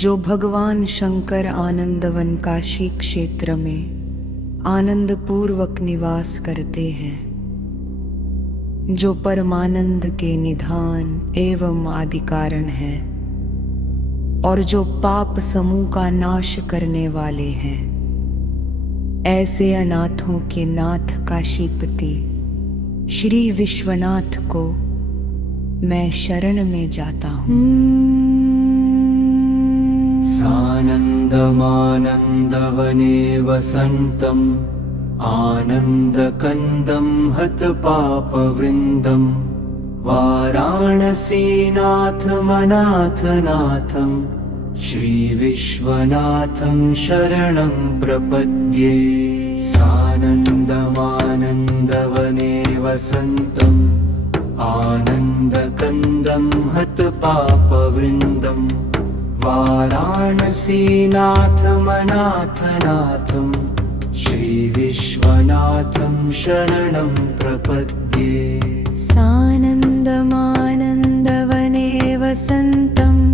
जो भगवान शंकर आनंदवन काशी क्षेत्र में आनंद पूर्वक निवास करते हैं, जो परमानंद के निधान एवं आदि कारण है और जो पाप समूह का नाश करने वाले हैं, ऐसे अनाथों के नाथ काशीपति श्री विश्वनाथ को मैं शरण में जाता हूँ। सानन्दमानन्दवने वसन्तम् आनन्दकन्दं हतपापवृन्दं वाराणसीनाथमनाथनाथं श्रीविश्वनाथं शरणं प्रपद्ये। सानन्दमानन्दवने वसन्तम् आनन्दकन्दं हतपापवृन्दं वाराणसीनाथमनाथनाथं श्रीविश्वनाथं शरणं प्रपद्ये। सानन्दमानन्दवने वसन्तम्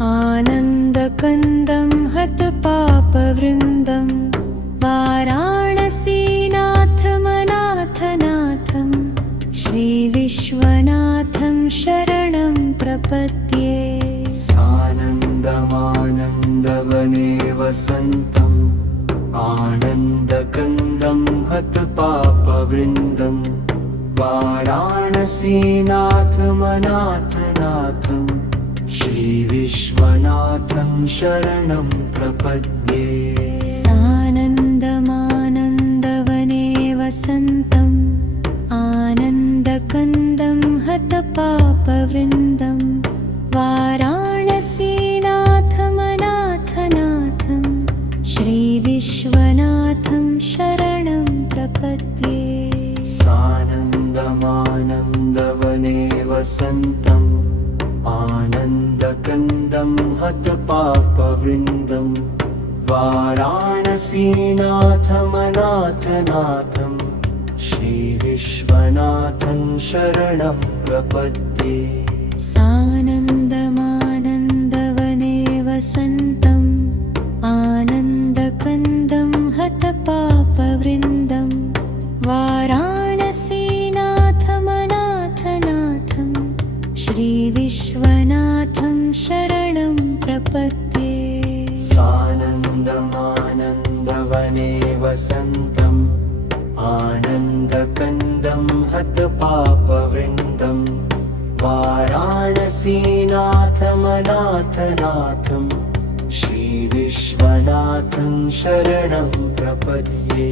आनन्दकन्दं हतपापवृन्दं वाराणसीनाथमनाथनाथं श्रीविश्वनाथं शरणं प्रपद्ये। सानन्दमानन्दवने वसन्तम् आनन्दकन्दं हतपापवृन्दं वाराणसीनाथमनाथनाथं श्रीविश्वनाथं शरणं प्रपद्ये। सानन्दमानन्दवने वसन्तम् आनन्दकन्दं हतपापवृन्दं वाराणसीनाथमनाथनाथं श्रीविश्वनाथं शरणं प्रपद्ये। सानन्दमानन्दवने वसन्तम् आनन्दकन्दं हतपापवृन्दं वाराणसीनाथमनाथनाथं श्रीविश्वनाथं शरणं प्रपद्ये। सानन्दमानन्दवने वसन्तम् आनन्दकन्दं हतपापवृन्दं वाराणसीनाथमनाथनाथं श्रीविश्वनाथं शरणं प्रपद्ये। सानन्दमानन्दवने वसन्तम् आनन्दकन्दं हतपापवृन्दं वाराणसीनाथमनाथनाथं श्रीविश्वनाथं शरणं प्रपद्ये।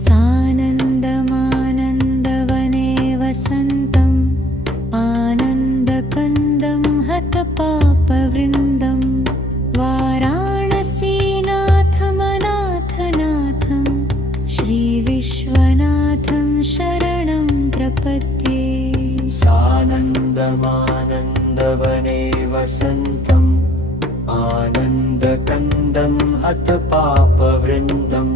सानन्दमानन्दवने वसन्तम् आनन्दकन्दं हतपापवृन्दं वाराणसीनाथमनाथनाथं श्रीविश्वनाथं शरणं प्रपद्ये। सानन्दमानन्दवने वसन्तम् आनन्दकन्दं हतपापवृन्दं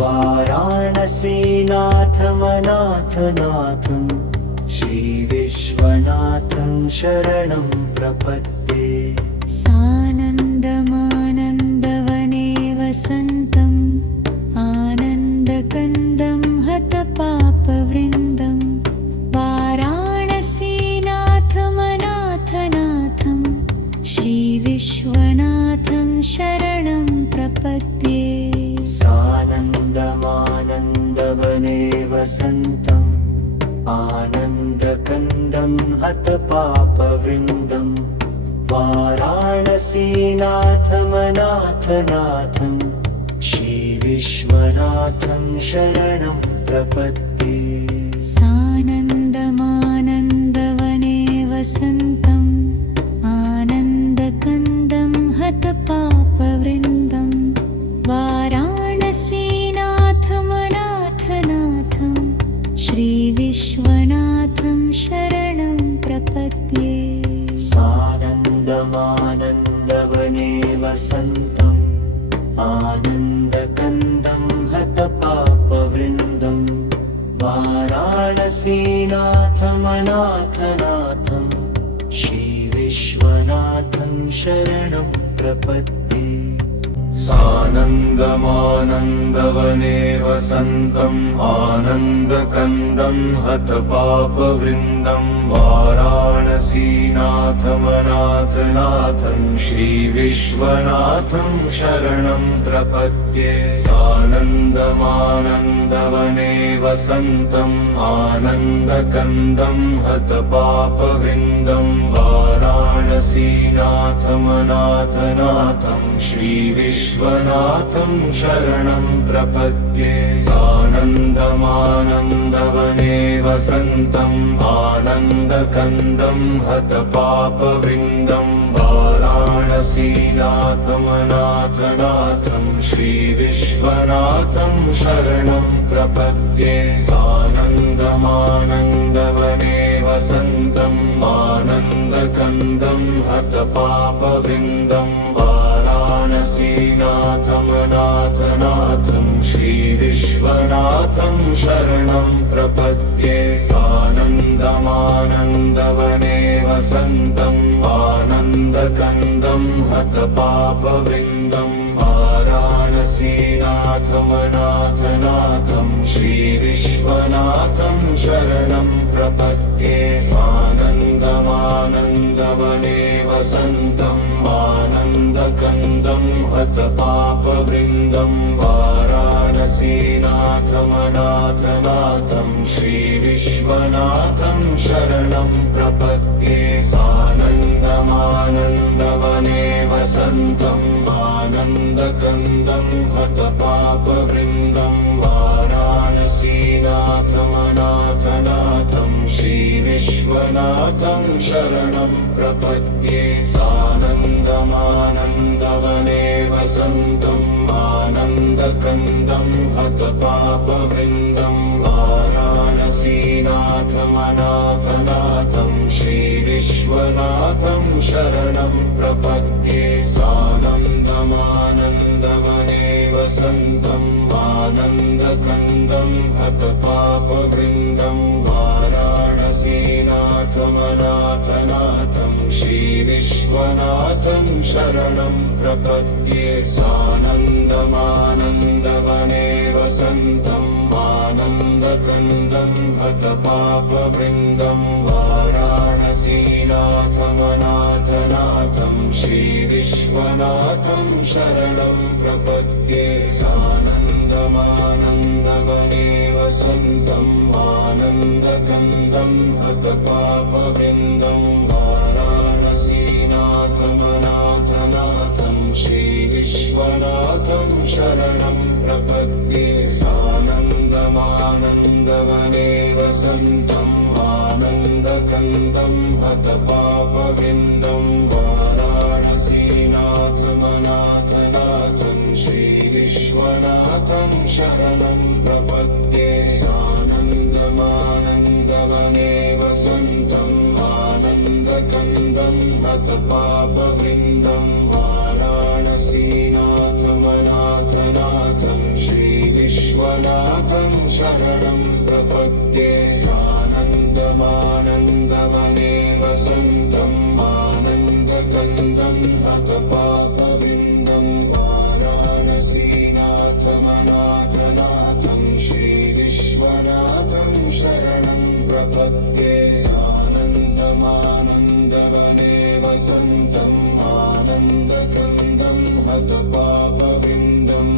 वाराणसीनाथमनाथनाथं श्रीविश्वनाथं शरणं प्रपद्ये। सानन्दमानन्दवने वसन्तम् आनन्दकन्दं हतपापवृन्दं वाराणसीनाथमनाथनाथं श्रीविश्वनाथं शरणं प्रपद्ये। सानन्दमानन्दवने वसन्तम् आनन्दकन्दं हतपापवृन्दं वाराणसीनाथमनाथनाथं श्रीविश्वनाथं शरणं प्रपद्ये। सानन्दमानन्दवने वसन्तम् आनन्दकन्दं हतपापवृन्दं वाराणसीनाथमनाथनाथं श्रीविश्वनाथं शरणं प्रपद्ये। सानन्दमानन्दवने वसन्तम् आनन्दकन्दं हतपापवृन्दं वाराणसीनाथमनाथनाथं श्रीविश्वनाथं शरणं प्रपद्ये सानन्दमानन्दवने वसन्तम् आनन्दकन्दं हतपापवृन्दं वाराणसीनाथमनाथनाथं श्रीविश्वनाथं शरणं प्रपद्ये सानन्दमानन्दवने वसन्तम् आनन्दकन्दं हतपापवृन्दं वाराणसीनाथमनाथनाथं श्रीविश्वनाथं शरणं प्रपद्ये सानन्दमानन्दवने वसन्तम् आनन्दकन्दं हतपापवृन्दं वाराणसीनाथमनाथनाथं श्रीविश्वनाथं शरणं प्रपद्ये सानन्दमानन्दवने वसन्तम् आनन्दकन्दं हतपापवृन्दं वाराणसीनाथमनाथनाथं श्रीविश्वनाथं शरणं प्रपद्ये सानन्दमानन्दवने वसन्तम् आनन्दकन्दं हतपापवृन्दं वाराणसीनाथमनाथनाथं श्रीविश्वनाथं शरणं प्रपद्ये सानन्दमानन्दवने वसन्तम् आनन्दकन्दं हतपापवृन्दं वाराणसीनाथमनाथनाथं श्रीविश्वनाथं शरणं प्रपद्ये सानन्दमानन्दवने वसन्तम् आनन्दकन्दं हतपापवृन्दं वाराणसीनाथमनाथनाथं श्रीविश्वनाथं शरणं प्रपद्ये सानन्दमानन्दवने वसन्तम् आनन्दकन्दं हतपापवृन्दं वाराणसीनाथमनाथनाथं श्रीविश्वनाथं शरणं प्रपद्ये सानन्दमानन्दवने वसन्तम् आनन्दकन्दं हतपापवृन्दं वाराणसीनाथमनाथनाथं श्रीविश्वनाथं शरणं प्रपद्ये सानन्दमानन्दवने वसन्तम् आनन्दकन्दं हतपापवृन्दं वाराणसीनाथमनाथनाथं श्रीविश्वनाथं शरणं प्रपद्ये सानन्दमानन्दवने वसन्तम् आनन्दकन्दं हतपापवृन्दं वाराणसीनाथमनाथनाथं श्रीविश्वनाथं शरणं प्रपद्ये सानन्दमानन्दवने वसन्तम् आनन्दकन्दं हतपापवृन्दं वाराणसीनाथमनाथनाथं श्रीविश्वनाथं शरणं प्रपद्ये सानन्दमानन्दवने वसन्तम् आनन्दकन्दं हतपापवृन्दं वाराणसीनाथमनाथनाथं श्रीविश्वनाथं शरणं प्रपद्ये सानन्दमानन्दवने वसन्तम् आनन्दकन्दं हतपापवृन्दं वाराणसीनाथमनाथनाथं श्रीविश्वनाथं शरणं प्रपद्ये सानन्दमानन्दवने वसन्तम् आनन्दकन्दं हतपापवृन्दं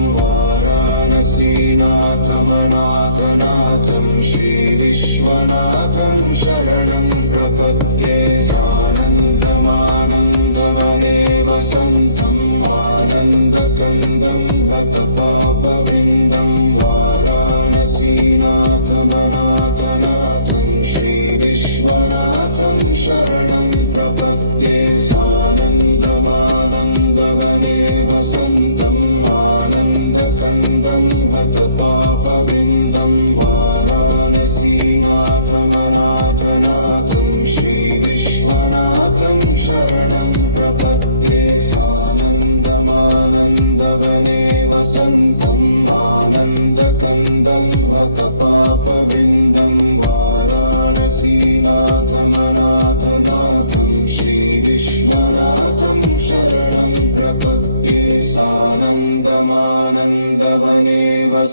वाराणसीनाथमनाथनाथं श्रीविश्वनाथं शरणं प्रपद्ये सानन्दमानन्दवने वसन्तम् आनन्दकन्दं हतपापवृन्दं वाराणसीनाथमनाथनाथं श्रीविश्वनाथं शरणं प्रपद्ये सानन्दमानन्दवने वसन्तम् आनन्दकन्दं हतपापवृन्दं वाराणसीनाथमनाथनाथं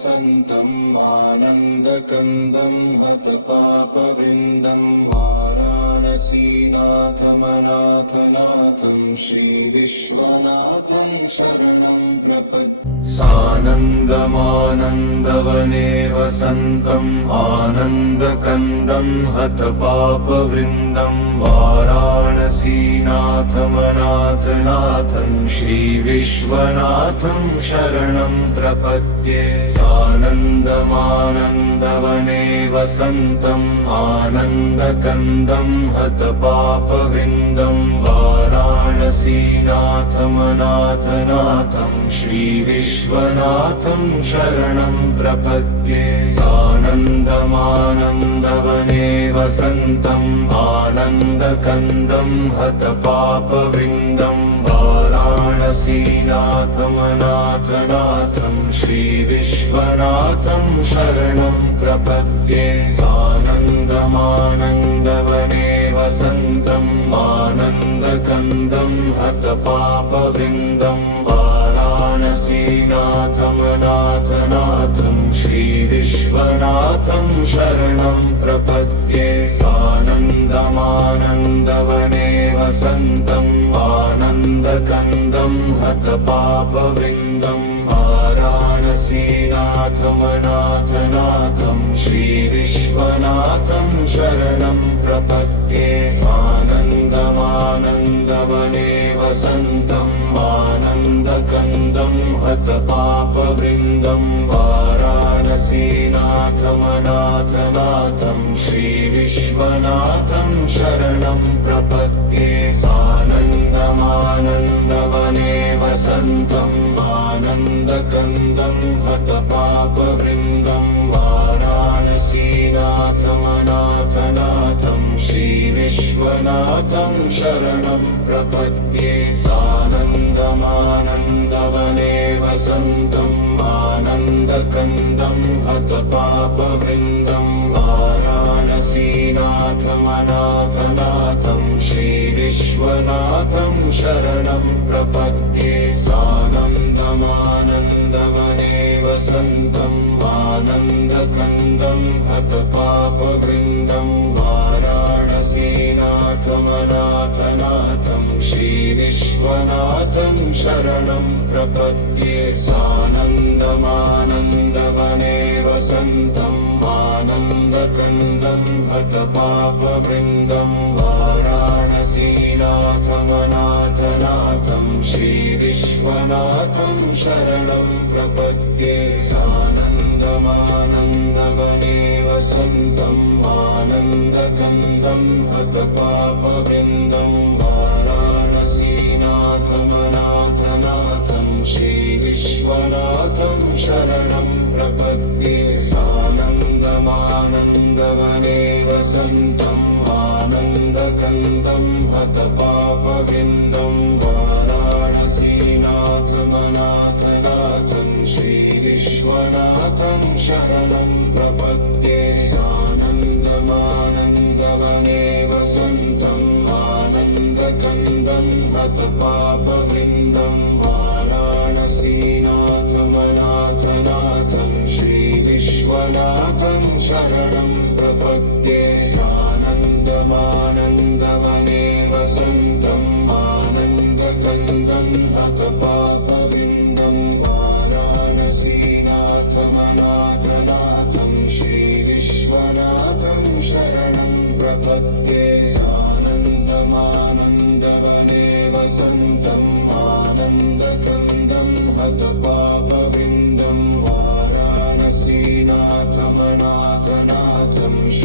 वसन्तम् आनन्दकन्दम् हतपापवृन्दम् वाराणसीनाथमनाथनाथम् श्रीविश्वनाथम् शरणम् प्रपद्ये सानन्दमानन्दवने वसन्तम् आनन्दकन्दम् हतपापवृन्दम् वाराणसीनाथमनाथनाथम् श्रीविश्वनाथम् शरणम् प्रपद्ये सानन्दमानन्दवने वसन्तम् आनन्दकन्दम् हतपापवृन्दम् वाराणसीनाथमनाथनाथम् श्रीविश्वनाथम् शरणम् प्रपद्ये सानन्दमानन्दवने वसन्तम् आनन्दकन्दम् हतपापवृन्दम् वाराणसीनाथमनाथनाथम् श्रीविश्वनाथम् शरणम् प्रपद्ये सानन्दमानन्दवने वसन्तम् आनन्दकन्दम् हतपापवृन्दम् वाराणसीनाथमनाथनाथम् श्रीविश्वनाथम् शरणम् प्रपद्ये सानन्दमानन्दवने वसन्तम् आनन्दकन्दम् हतपापवृन्दम् वाराणसीनाथमनाथनाथम् श्रीविश्वनाथम् शरणम् प्रपद्ये सानन्दमानन्दवने वसन्तम् आनन्दकन्दम् हतपापवृन्दम् वाराणसीनाथमनाथनाथम् श्रीविश्वनाथम् शरणम् प्रपद्ये सानन्दमानन्दवने वसन्तम् आनन्दकन्दम् हतपापवृन्दम् वाराणसीनाथमनाथनाथम् श्रीविश्वनाथम् शरणम् प्रपद्ये सानन्दमानन्दवने वसन्तम् आनन्दकन्दम् हतपापवृन्दम् वाराणसीनाथमनाथनाथम् श्रीविश्वनाथम् शरणम् प्रपद्ये सानन्दमानन्दवने वसन्तम् आनन्दकन्दम् हतपापवृन्दम् वाराणसीनाथमनाथनाथम् श्रीविश्वनाथम् शरणम् प्रपद्ये सानन्दमानन्दवने वसन्तम् आनन्दकन्दम् हतपापवृन्दम् वाराणसीनाथमनाथनाथम् श्रीविश्वनाथम् शरणम् प्रपद्ये सानन्दमानन्दवने वसन्तम् आनन्दकन्दम् हतपापवृन्दम् वाराणसीनाथमनाथनाथम् श्रीविश्वनाथम् शरणम् प्रपद्ये सानन्दमानन्दवने वसन्तम् आनन्दकन्दम् हतपापवृन्दम् वाराणसीनाथमनाथनाथम् श्रीविश्वनाथम् शरणम् प्रपद्ये सानन्दमानन्दवने वसन्तम् आनन्दकन्दम् हतपापवृन्दम् वाराणसीनाथमनाथनाथम् श्रीविश्वनाथम् शरणम् प्रपद्ये सानन्दमानन्दवने वसन्तम् आनन्दकन्दम् हतपापवृन्दम् वाराणसीनाथमनाथनाथम् श्रीविश्वनाथम् शरणम् प्रपद्ये सानन्दमानन्दवने वसन्तम् आनन्दकन्दम् हतपापवृन्दम् वाराणसीनाथमनाथनाथम्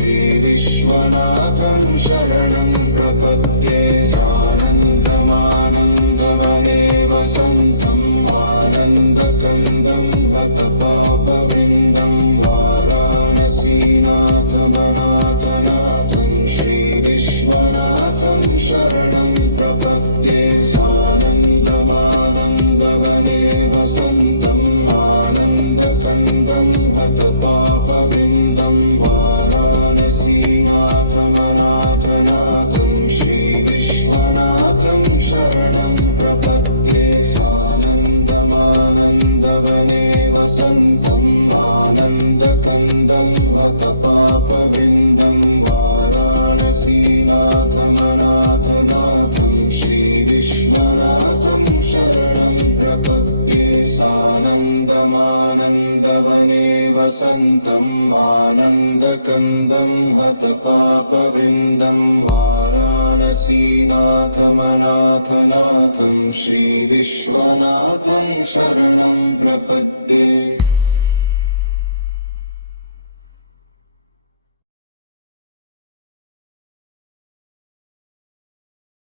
श्रीविश्वनाथम् शरणम् प्रपद्ये सानन्दमानन्दवने वसन्तम् आनन्दकन्दम् हतपापवृन्दम् वाराणसीनाथमनाथनाथम् श्रीविश्वनाथम् शरणम् प्रपद्ये सानन्दमानन्दवने वसन्तम् आनन्दकन्दम् हतपापवृन्दम् वाराणसीनाथमनाथनाथम् श्रीविश्वनाथम् नन्दवने वसन्तम् आनन्दकन्दं हतपापवृन्दं वाराणसीनाथमनाथनाथं श्रीविश्वनाथं शरणं प्रपद्ये